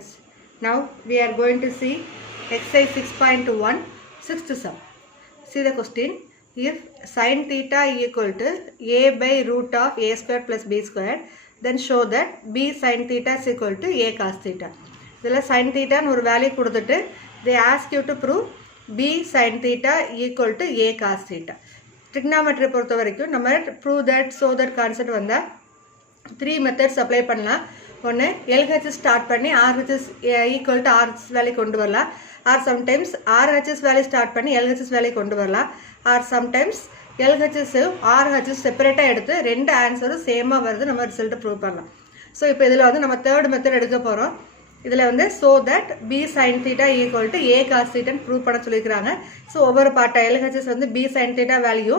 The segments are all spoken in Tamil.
friends, now we are going to see exercise 6.1 sixth sum. See the question. If sin theta equal to a by root of a square plus b square, then show that b sin theta is equal to a cos theta. இதில் sin theta ஒரு வேல்யூ கொடுத்துட்டு they ask you to prove b sin theta equal to a cos theta. trigonometry பொறுத்த வரைக்கும் நம்ம prove that, show that concept வந்தால் 3 methods அப்ளை பண்ணலாம். ஒன்று LHS ஸ்டார்ட் பண்ணி RHS equal to RHS value கொண்டு வரலாம். Or sometimes RHS value start பண்ணி LHS வேல்யூ கொண்டு வரலாம். ஆர் சம்டைம்ஸ் LHS RHS செப்பரேட்டாக எடுத்து ரெண்டு ஆன்சரும் சேமாக வருது நம்ம ரிசல்ட்டை ப்ரூவ் பண்ணலாம். ஸோ இப்போ இதில் வந்து நம்ம தேர்ட் மெத்தட் எடுக்க போகிறோம். இதில் வந்து so that b sin theta equal to a cos theta prove பண்ண சொல்லியிருக்கிறாங்க. ஸோ ஒவ்வொரு பார்ட்டாக LHS வந்து b sin theta வேல்யூ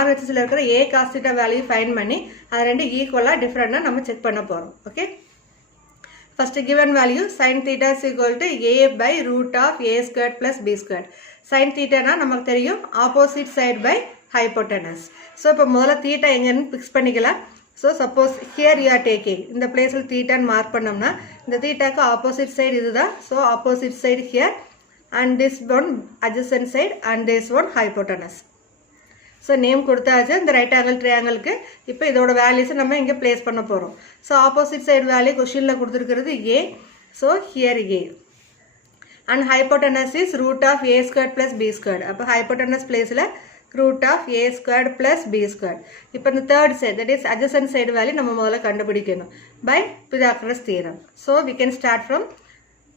RHSல இருக்கிற a cos theta value fine பண்ணி அது ரெண்டு ஈக்குவலாக டிஃப்ரெண்டாக நம்ம செக் பண்ண போகிறோம். Okay, first given value sin theta is equal to a by root of a squared plus b squared. sin theta னா நமக்கு தெரியும் opposite side by hypotenuse. So இப்போ முதல்ல தீட்டா எங்கன்னு ஃபிக்ஸ் பண்ணிக்கலாம். So suppose here you are taking இந்த பிளேஸில் தீட்டான்னு மார்க் பண்ணோம்னா இந்த தீட்டாக்கு ஆப்போசிட் சைடு இதுதான். So opposite side here and this one adjacent side and this one hypotenuse. So name கொடுத்தாச்சு இந்த ரைட் ஆங்கிள் ட்ரையாங்கிளுக்கு. இப்போ இதோட வேல்யூஸை நம்ம இங்கே பிளேஸ் பண்ண போகிறோம். ஸோ ஆப்போசிட் சைடு வேல்யூ கொஷினில் கொடுத்துருக்கிறது A. So here A and hypotenuse is root of A square plus B square. அப்போ ஹைப்போட்டனஸ் பிளேஸில் root of A square plus B square. இப்போ இந்த third side that is adjacent side value நம்ம முதல்ல கண்டுபிடிக்கணும் by Pythagoras theorem. So we can start from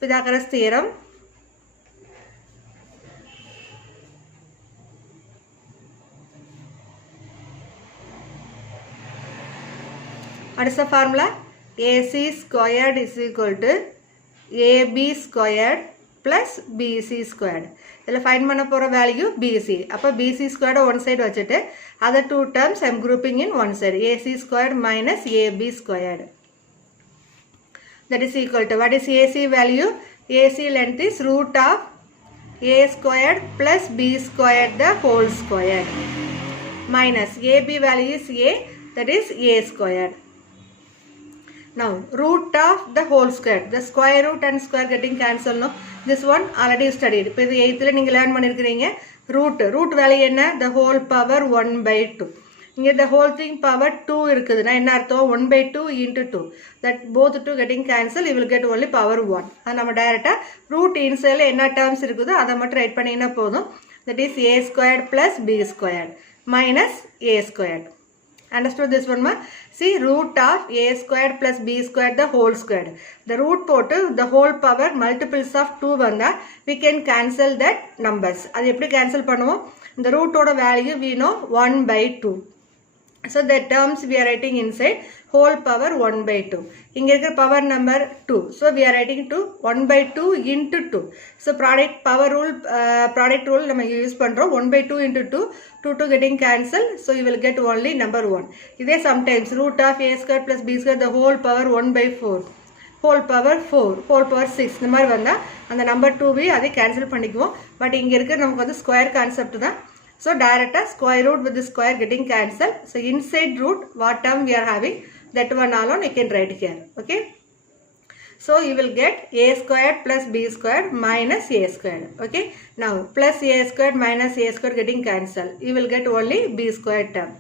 Pythagoras theorem. What is the formula? AC squared is equal to AB squared plus BC squared. இதில் ஃபைண்ட் பண்ண போகிற வேல்யூ BC. அப்போ BC squared ஒன் சைடு வச்சுட்டு other two terms I am grouping in one side. AC squared minus AB squared. That is equal to, what is AC value? AC length is root of A squared plus B squared the whole squared. Minus AB value is A, that is A squared. Now root of the whole square, the square root and square getting cancelled. No, this one already studied. இப்போ இது 8th நீங்கள் லேர்ன் பண்ணியிருக்கிறீங்க. ரூட் வேல்யூ என்ன? the whole power 1/2. இங்கே the whole thing power 2 இருக்குதுன்னா என்ன அர்த்தம்? 1/2 into 2. that both 2 getting cancelled, you will get only power 1. அது நம்ம டைரெக்டாக ரூட் இன்சைடில் என்ன டேர்ம்ஸ் இருக்குதோ அதை மட்டும் ரைட் பண்ணிங்கன்னா போதும். that is a squared plus b squared minus a squared. Understood this one ma? See, root of a squared plus b squared the whole squared. The root போட்டு the whole power multiples of 2 வந்தா we can cancel that numbers. அது எப்படி cancel பண்ணுவோம்? The root ஓட value we know 1/2. So the terms we are writing inside whole power 1/2. இங்க இருக்கிற power number 2. So we are writing to 1/2 into 2. So product rule நம்ம யூஸ் பண்றோம். 1/2 into 2. 2 getting cancelled. So you will get only number 1. இதே sometimes root of a square plus b square the whole power 1/4. whole power 4. whole power 6. இந்த மாதிரி வந்தா அந்த number 2 அதை கேன்சல் பண்ணிக்குவோம். பட் இங்க இருக்கிற நமக்கு வந்து ஸ்கொயர் கான்செப்ட் தான். So direct square root with the square getting cancelled. So inside root what term we are having, that one alone you can write here. Okay. So you will get a squared plus b squared minus a squared. Okay. Now plus a squared minus a squared getting cancelled. You will get only b squared term.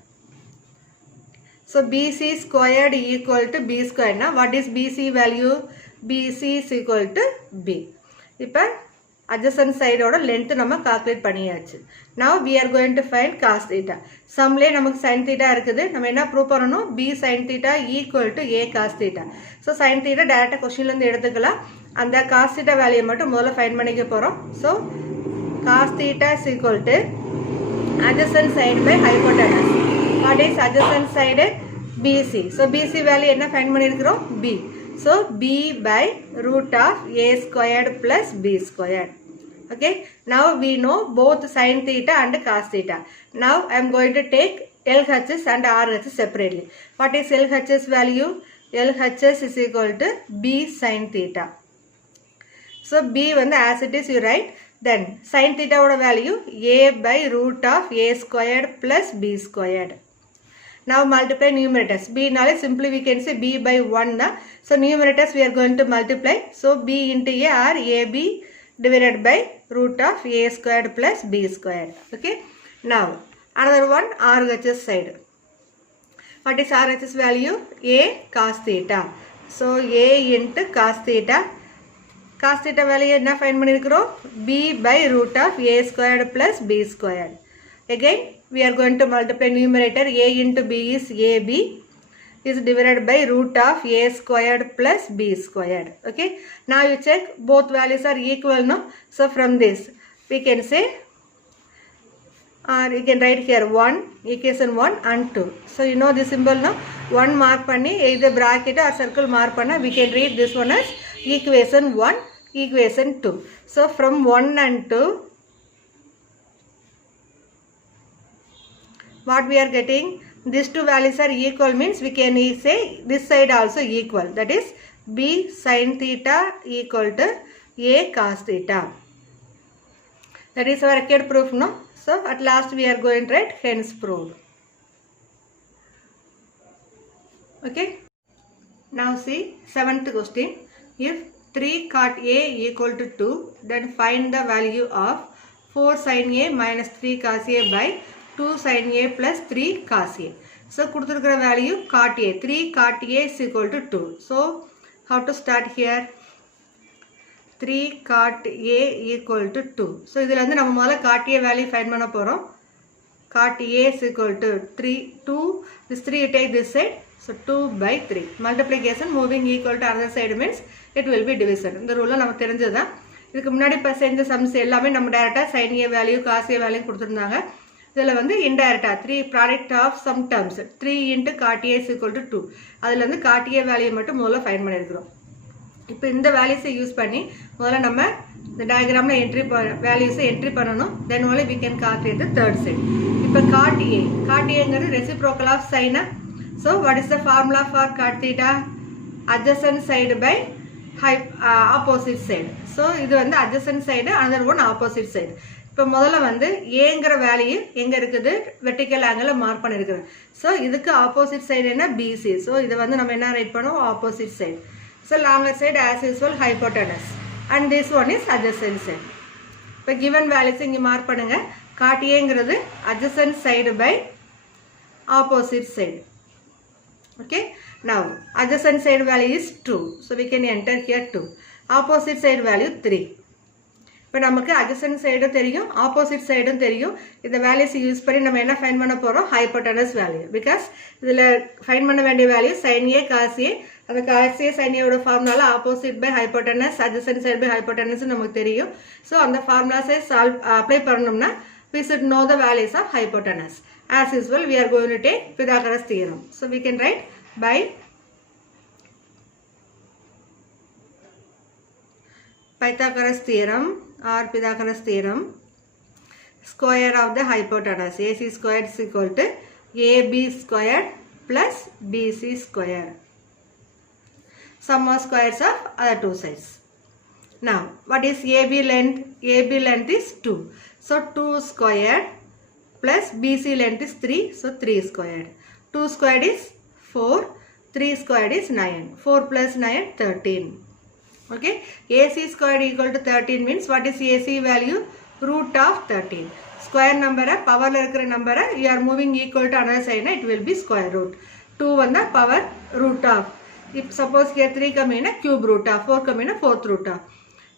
So bc squared equal to b squared. Now what is bc value? bc is equal to b. இப்போ adjacent side ஓட length நம்ம calculate பண்ணியாச்சு. Now we are going to find cos theta. சம்லே நமக்கு sin theta இருக்குது. நம்ம என்ன ப்ரூவ் பண்ணணும்? b sin theta equal to a cos theta. So sin theta டைரக்டா क्वेश्चनல இருந்து எடுத்துக்கலாம். அந்த cos theta வேல்யூ மட்டும் முதல்ல ஃபைண்ட் பண்ணிக்க போறோம். So cos theta is equal to adjacent side by hypotenuse. What is adjacent side? BC. So BC value என்ன ஃபைண்ட் பண்ணியிருக்கிறோம்? b. So b by root of a squared plus b squared. Okay, now we know both sin theta and cos theta. Now I am going to take LHS and RHS separately. What is LHS value? LHS is equal to b sin theta. So b வந்து as it is you write. Then sin theta ஓட value a by root of a squared plus b squared. Now multiply numerators. B nale simply we can say B by 1 na. So numerators we are going to multiply. So B into A or AB divided by root of A squared plus B squared. Okay. Now another one RHS side. What is RHS value? A cos theta. So A into cos theta. Cos theta value enna find பண்ணிருக்கிறோம்? B by root of A squared plus B squared. Again we are going to multiply numerator. A into B is AB is divided by root of A squared plus B squared. Okay. Now you check both values are equal, no? So from this we can say or you can write here 1 equation 1 and 2. So you know this symbol, no? 1 mark panni either bracket or circle mark panna we can read this one as equation 1 equation 2. So from 1 and 2 what we are getting, these two values are equal means we can say this side also equal, that is B sin theta equal to A cos theta. That is our required proof, no? So at last we are going to write hence proved. Okay. Now see 7th question. If 3 cot A equal to 2, then find the value of 4 sin A minus 3 cos A by 2 sin A plus 3 cos A. So கொடுத்திருக்கிற value cot A. 3 cot A is equal to 2. So how to start here? 3 cot A equal to 2. So இதில் வந்து நம்ம முதல்ல cot A value find பண்ண போகிறோம். Cot A is equal to 3, 2, this 3 you take this side. So 2 by 3. Multiplication moving equal to other side means it will be division. இந்த ரூலில் நமக்கு தெரிஞ்சது தான். இதுக்கு முன்னாடி இப்போ செஞ்ச சம்ஸ் எல்லாமே நம்ம டைரெக்டாக sin A value cos A value கொடுத்துருந்தாங்க. இதில் வந்து இன்டைரக்டாக 3 product of some terms 3 into cot A is equal to 2. அதில் வந்து cot A வேல்யூ மட்டும் முதல்ல ஃபைண்ட் பண்ணியிருக்கிறோம். இப்போ இந்த வேல்யூஸை யூஸ் பண்ணி முதல்ல நம்ம இந்த டயக்ராமில் வேல்யூஸை என்ட்ரி பண்ணணும். Then only we can calculate the third side. இப்போ cot Aங்கிறது reciprocal of sine A. So what is the formula for cot theta? Adjacent side by opposite side. So இது வந்து adjacent side, another one opposite side. இப்போ முதல்ல வந்து ஏங்கிற வேல்யூ எங்கே இருக்குது, வெர்டிக்கல் ஆங்கிள் மார்க் பண்ணியிருக்கிறேன். ஸோ இதுக்கு ஆப்போசிட் சைடு என்ன BC. ஸோ இதை வந்து நம்ம என்ன ரைட் பண்ணுவோம், opposite side. So longer side as usual hypotenuse and this one is adjacent side. இப்போ கிவன் வேல்யூஸ் இங்கே மார்க் பண்ணுங்கள். cot Aங்கிறது adjacent side by opposite side. Okay. Now adjacent side value is 2. So we can enter here 2. Opposite side value 3. இப்போ நமக்கு adjacent சைடும் தெரியும், ஆப்போசிட் சைடும் தெரியும். இந்த வேல்யூஸ் யூஸ் பண்ணி நம்ம என்ன ஃபைண்ட் பண்ண போகிறோம், ஹைப்போட்டனஸ் வேல்யூ. பிகாஸ் இதில் ஃபைண்ட் பண்ண வேண்டிய value sin A cos A. அந்த cos A sin A ஓட ஃபார்முலால opposite by hypotenuse, adjacent side by hypotenuse நமக்கு தெரியும். ஸோ அந்த ஃபார்முலாஸை அப்ளை பண்ணணும்னா we should know the values of hypotenuse. As usual we are going to take Pythagoras theorem. So we can write by Pythagoras theorem or Pythagoras theorem, square of the hypotenuse AC squared is equal to AB squared plus BC squared. Sum of squares of other two sides. Now what is AB length? AB length is 2. So 2 squared plus BC length is 3. So 3 squared. 2 squared is 4. 3 squared is 9. 4 plus 9 13. Okay. AC squared equal to 13 means what is AC value? Root of 13. Square number power number you are moving equal to another side, it will be square root. 2 on the power root of. If suppose here 3 come in a cube root of, 4 come in a fourth root of.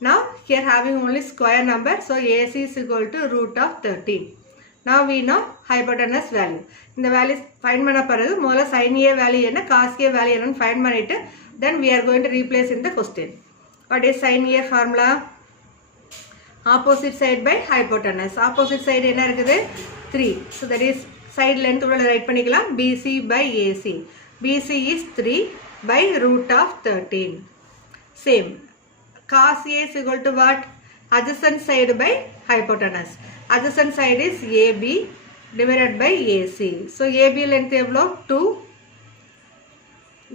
Now here having only square number, so AC is equal to root of 13. Now we know hypotenuse value. இந்த value find பண்ண பிறகு முதல்ல sin A value என்ன, cos A value என்னன்னு find பண்ணிட்டு then we are going to replace in the question. What is sin A formula? Opposite side by hypotenuse. Opposite side என்ன இருக்குது 3. So that is side length உள்ள write பண்ணிக்கலாம் BC by AC. BC is 3 by root of 13. Same. Cos A is equal to what? Adjacent side by hypotenuse. Adjacent side is AB divided by AC. So AB length எவ்வளோ 2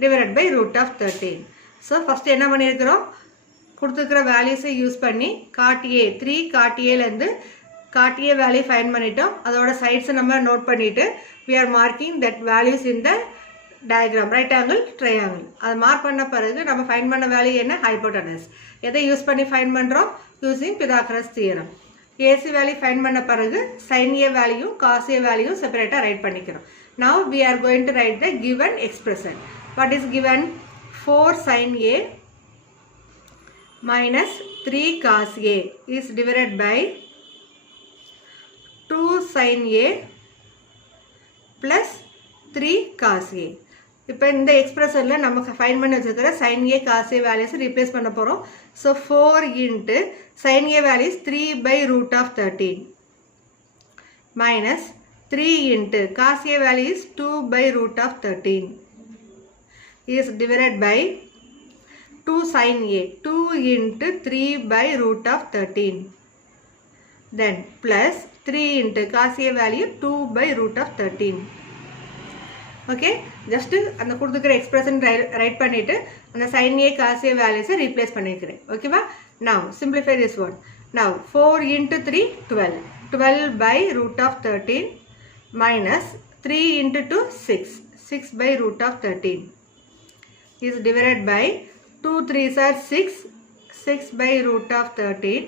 divided by root of 13. So first என்ன பண்ணியிருக்கிறோம், கொடுத்துருக்கிற வேல்யூஸை யூஸ் பண்ணி cot A 3 cot Aலேருந்து cot A value find பண்ணிட்டோம். அதோட சைட்ஸை நம்ம நோட் பண்ணிவிட்டு we are marking that values in the diagram, right angle triangle. அது மார்க் பண்ண பிறகு நம்ம ஃபைண்ட் பண்ண வேல்யூ என்ன, ஹைபோடனஸ். எதை யூஸ் பண்ணி ஃபைண்ட் பண்ணுறோம், using Pythagoras theorem. AC value find பண்ண பிறகு sin A value cos A value செப்பரேட்டாக ரைட் பண்ணிக்கிறோம். Now we are going to write the given expression. What is given? 4 sin A minus 3 cos A is divided by 2 sin A plus 3 cos A. இப்போ இந்த எக்ஸ்பிரஷனில் நம்ம ஃபைண்ட் பண்ணி வச்சுருக்கிற sin A cos A values replace பண்ண போகிறோம். So 4 into sin A values 3 by root of 13 minus 3 into cos A values 2 by root of 13 is divided by 2 sin A, 2 into 3 by root of 13, then plus 3 into cos A value 2 by root of 13. Okay, just அந்த கொடுத்துக்கிற எக்ஸ்பிரஷன் ரைட் பண்ணிட்டு அந்த sin A cos A values replace பண்ணிக்கிறேன். ஓகேவா? now simplify this one. now 4 into 3 12, 12 by root of 13 minus 3 into 2 6, 6 by root of 13 is divided by 2 3s are 6, 6 by root of 13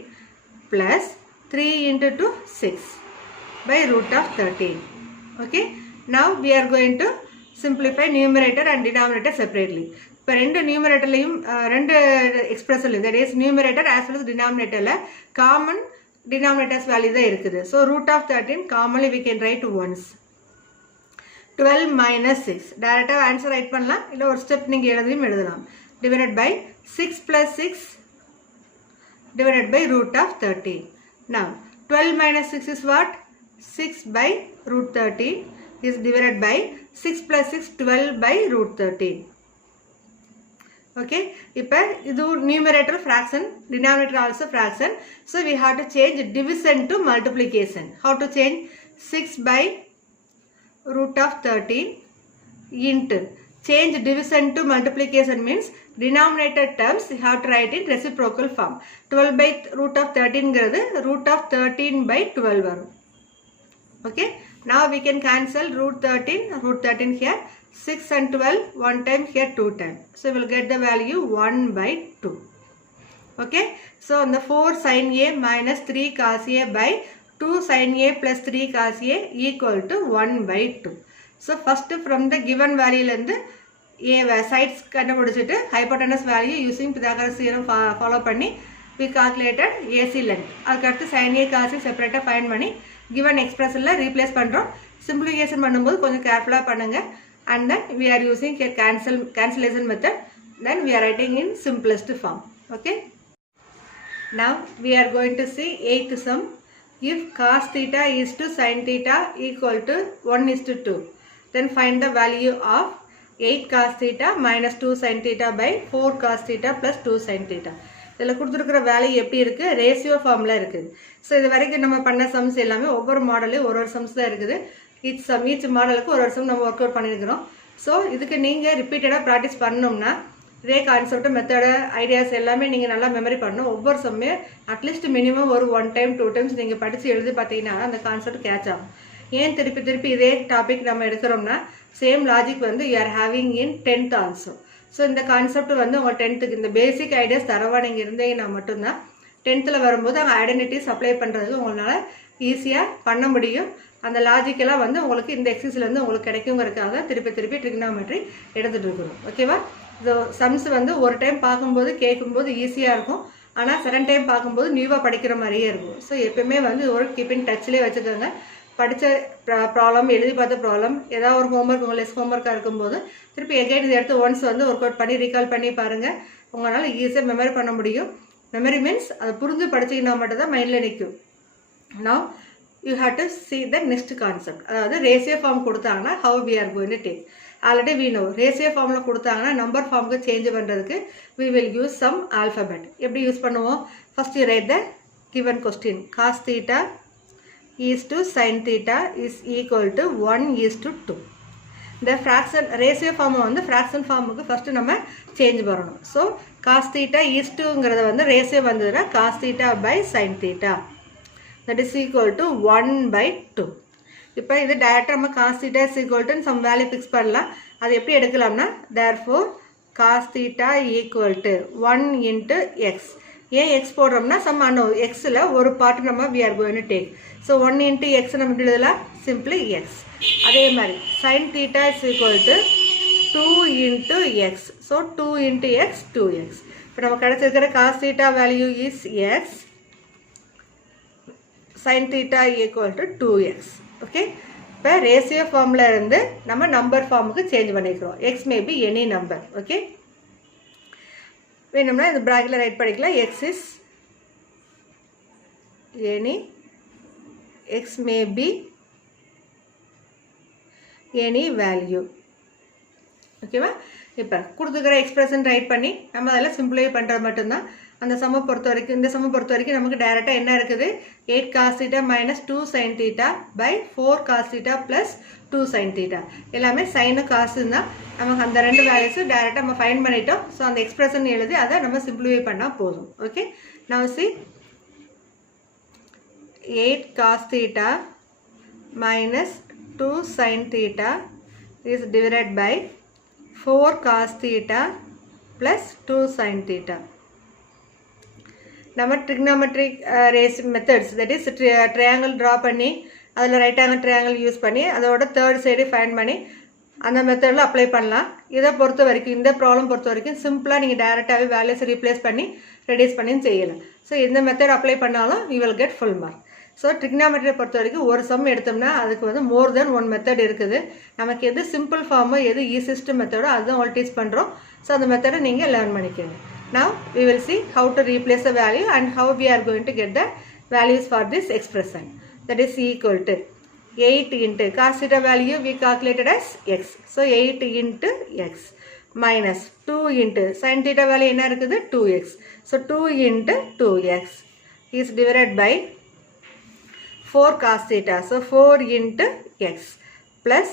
plus 3 into 2 6 by root of 13. Okay, now we are going to simplify numerator and denominator separately. இப்போ ரெண்டு நியூமரேட்டர்லையும் ரெண்டு எக்ஸ்பிரஷன்லையும், that is numerator as well as denominatorல காமன் denominators வேல்யூ தான் இருக்குது. So root of 13 commonly we can write once. 12 minus 6 டேரெக்டாக ஆன்சர் ரைட் பண்ணலாம், இல்லை ஒரு ஸ்டெப் நீங்கள் எழுதலாம். divided by 6 plus 6 divided by root of 13. now 12 minus 6 is what? 6 by root 13 is divided by 6 plus 6 12 by root 13. okay, இப்போ இது numerator fraction, denominator also fraction, so we have to change division to multiplication. how to change? 6 by root of 13 into, change division to multiplication means denominator terms you have to write in reciprocal form. 12 by root of 13 ங்கிறது root of 13 by 12 வரும். okay, now we can cancel root 13 here, 6 and 12 one time here 2 times, so we will get the value 1 by 2. okay, so on the 4 sin A minus 3 cos A by 2 sin A plus 3 cos A equal to 1 by 2. so first from the given value லந்து A sides கண்டுபிடிச்சிட்டு hypotenuse value using Pythagoras theorem follow பண்ணி we calculated AC length. அதுக்கடுத்து sin A cos A செப்பரேட்டாக ஃபைண்ட் பண்ணி given expressionல ரீப்ளேஸ் பண்ணுறோம். சிம்பிளிஃபிகேஷன் பண்ணும்போது கொஞ்சம் கேர்ஃபுல்லாக பண்ணுங்க. and then we are using a cancellation method, then we are writing in simplest form. okay, now we are going to see 8th sum. if cos theta is to sin theta equal to 1 is to 2, then find the value of 8 cos theta minus 2 sin theta by 4 cos theta plus 2 sin theta. இதில் கொடுத்துருக்கிற வேல்யூ எப்படி இருக்குது? ரேஷியோ ஃபார்மில் இருக்குது. ஸோ இது வரைக்கும் நம்ம பண்ண சம்ஸ் எல்லாமே ஒவ்வொரு மாடலையும் ஒரு சம்ஸ் தான் இருக்குது. ஈச் மாடலுக்கு ஒரு சம் நம்ம ஒர்க் அவுட் பண்ணியிருக்கிறோம். ஸோ இதுக்கு நீங்கள் ரிப்பீட்டடாக ப்ராக்டிஸ் பண்ணணும்னா இதே கான்செப்ட் மெத்தடு ஐடியாஸ் எல்லாமே நீங்கள் நல்லா மெமரி பண்ணணும். ஒவ்வொரு சம்மே அட்லீஸ்ட் மினிமம் ஒரு 1 time 2 times நீங்கள் படித்து எழுதி பார்த்தீங்கன்னா அந்த கான்செப்ட் கேட்ச் ஆகும். ஏன் திருப்பி இதே டாபிக் நம்ம எடுக்கிறோம்னா சேம் லாஜிக் வந்து you are having in 10th also. So இந்த கான்செப்ட் வந்து உங்கள் 10th இந்த பேசிக் ஐடியாஸ் தரவா நீங்கள் இருந்தீங்கன்னா மட்டும்தான் 10th வரும்போது அங்கே ஐடென்டிட்டிஸ் அப்ளை பண்ணுறதுக்கு உங்களால் ஈஸியாக பண்ண முடியும். அந்த லாஜிக்கெல்லாம் வந்து உங்களுக்கு இந்த எக்ஸசைஸ்லேருந்து உங்களுக்கு கிடைக்குங்கிறதுக்காக திருப்பி ட்ரிக்னாமெட்ரி எடுத்துகிட்டு இருக்கிறோம். ஓகேவா? ஸோ சம்ஸ் வந்து ஒரு டைம் பார்க்கும்போது கேட்கும்போது ஈஸியாக இருக்கும், ஆனால் செகண்ட் டைம் பார்க்கும்போது நியூவாக படிக்கிற மாதிரியே இருக்கும். ஸோ எப்பவுமே வந்து ஒரு கீப்பிங் டச்லேயே வச்சுக்கோங்க. படித்த ப்ராப்ளம், எழுதி பார்த்த ப்ராப்ளம், ஏதாவது ஒரு ஹோம்ஒர்க் உங்கள் லெஸ் ஹோம்ஒர்க்காக இருக்கும்போது திருப்பி எகைன் இதை எடுத்து ஒன்ஸ் வந்து ஒர்க் அவுட் பண்ணி ரீகால் பண்ணி பாருங்கள். உங்களால் ஈஸியாக மெமரி பண்ண முடியும். மெமரி மீன்ஸ் அதை புரிஞ்சு படிச்சிங்கன்னா மட்டும் தான் மைண்டில் நிற்கும். Now you have to see the next concept. அதாவது ரேஷியோ ஃபார்ம் கொடுத்தாங்கன்னா how we are going to take. Already we know ratio ஃபார்மில் கொடுத்தாங்கன்னா நம்பர் ஃபார்முக்கு சேஞ்ச் பண்ணுறதுக்கு we will use some alphabet. எப்படி யூஸ் பண்ணுவோம்? First you write the given question. cos theta is to sin theta is equal to 1 is to 2. இந்த ஃப்ராக்ஷன் ரேஷியோ ஃபார்மை வந்து ஃப்ராக்ஷன் ஃபார்முக்கு ஃபஸ்ட்டு நம்ம சேஞ்ச் பண்ணணும். ஸோ cos theta is toங்கிறத வந்து ரேஷியோ வந்ததுன்னா cos theta by sin theta that is equal to 1 by 2. இப்போ இது டைரக்டாக நம்ம cos theta is equal to some value fix பண்ணலாம். அது எப்படி எடுக்கலாம்னா therefore cos theta equal to 1 into x. ஏன் x போடுறோம்னா சம் unknown xல ஒரு பார்ட் நம்ம we are going to take. So 1 into x நம்ம எப்படி எழுதலாம்? Simply x. அதே மாதிரி sin theta is equal to 2 into x. So 2 into x 2x. இப்போ நம்ம கிடைச்சிருக்கிற cos theta value is x. sin theta equal to 2x. Okay. இப்போ ரேஷியோ ஃபார்ம்ல இருந்து நம்ம நம்பர் ஃபார்முக்கு சேஞ்ச் பண்ணிக்கிறோம். x may be any number. Okay. வேணும்னா இந்த பிராக்கெட்ல ரைட் பண்ணிக்கலாம். x is any, x may be any value. ஓகேவா? இப்போ கொடுத்துக்கிற எக்ஸ்பிரஷன் ரைட் பண்ணி நம்ம அதில் சிம்பிளிஃபை பண்ணுறது மட்டும்தான். அந்த சம்மை பொறுத்த வரைக்கும் இந்த சம்மை பொறுத்த வரைக்கும் நமக்கு டைரெக்டாக என்ன இருக்குது? 8 cos theta minus 2 sin theta by 4 cos theta plus 2 sin theta. எல்லாமே சைனு காசுன்னு தான். நமக்கு அந்த ரெண்டு வேல்யூஸும் டைரெக்டாக நம்ம ஃபைண்ட் பண்ணிட்டோம். ஸோ அந்த எக்ஸ்பிரஷன் எழுதி அதை நம்ம சிம்பிளிஃபை பண்ணால் போதும். Okay. now see 8 cos theta minus 2 sin theta is divided by 4 cos theta plus 2 sin theta. நம்ம trigonometric methods, that is triangle draw பண்ணி அதில் ரைட் ஆங்கிள் ட்ரையாங்கிள் யூஸ் பண்ணி அதோட தேர்ட் சைடு ஃபைண்ட் பண்ணி அந்த மெத்தடில் அப்ளை பண்ணலாம். இதை பொறுத்த வரைக்கும் இந்த ப்ராப்ளம் பொறுத்த வரைக்கும் சிம்பிளாக நீங்கள் டேரெக்டாகவே வேல்யூஸ் ரீப்ளேஸ் பண்ணி ரெடியூஸ் பண்ணியும் செய்யலாம். ஸோ இந்த மெத்தட் அப்ளை பண்ணாலும் you will get full mark. So ட்ரிக்னாமெட்ரியை பொறுத்த வரைக்கும் ஒரு சம் எடுத்தோம்னா அதுக்கு வந்து மோர் தென் ஒன் மெத்தட் இருக்குது. நமக்கு எது சிம்பிள் ஃபார்மோ எது ஈஸியஸ்ட் மெத்தடோ அதுதான் ஆல் டீச் பண்ணுறோம். ஸோ அந்த மெத்தடை நீங்கள் லேர்ன் பண்ணிக்கோங்க. Now we will see how to replace the value and how we are going to get the values for this expression. That is equal to 8 into cos theta value we calculated as x. So 8 into x minus 2 into sin theta value என்ன இருக்குது? 2x. So 2 into 2x is divided by 4 cos theta. So 4 into x plus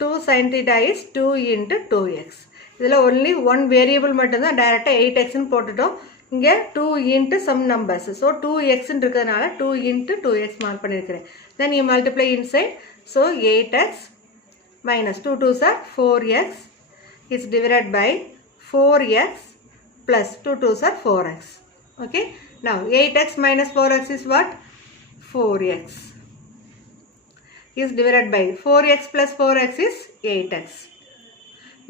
2 sin theta is 2 into 2x. இதில் only one variable மட்டும்தான் டைரெக்டாக 8x போட்டுட்டோம். இங்கே 2 into some numbers. So 2x இருக்கிறதுனால 2 into 2x மார்க் பண்ணியிருக்கிறேன். then you multiply inside. so 8x minus 2 2s are 4x is divided by 4x plus 2 2s are 4x. okay. now 8x minus 4x is what? 4x is divided by 4x plus 4x is 8x.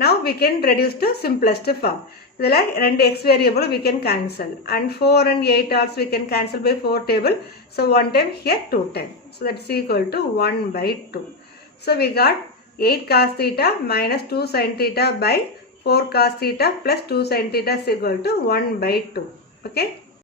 Now we can reduce to simplest form. இதில் ரெண்டு x variable we can cancel and 4 and 8 also we can cancel by 4 table. So 1 time here 2 time. So that's equal to 1 by 2. So we got 8 cos theta minus 2 sin theta by 4 cos theta plus 2 sin theta is equal to 1 by 2. Okay.